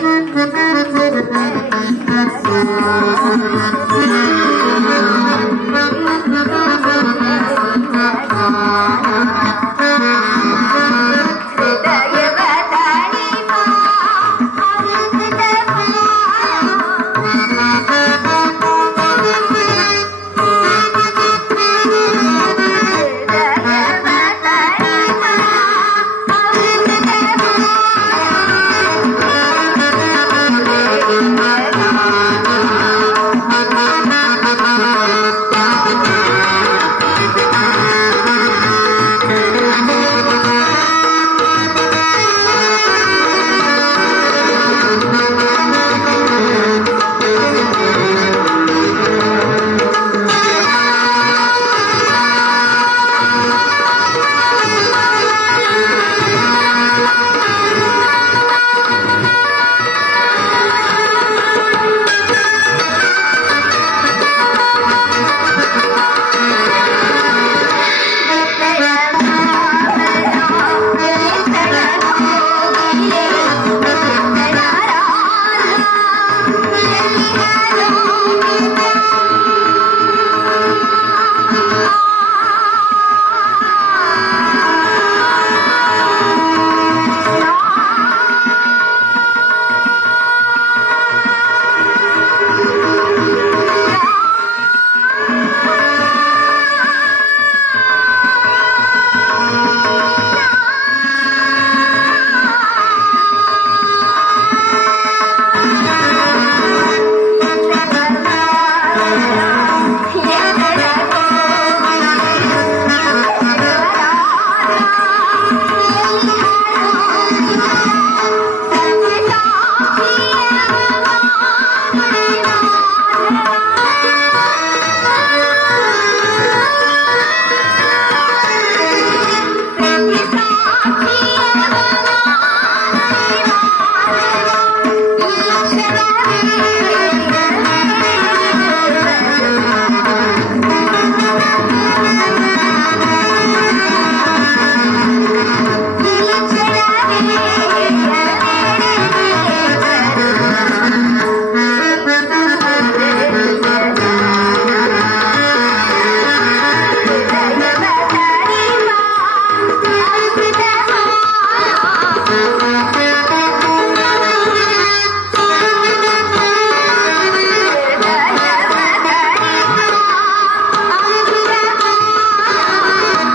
Thank you.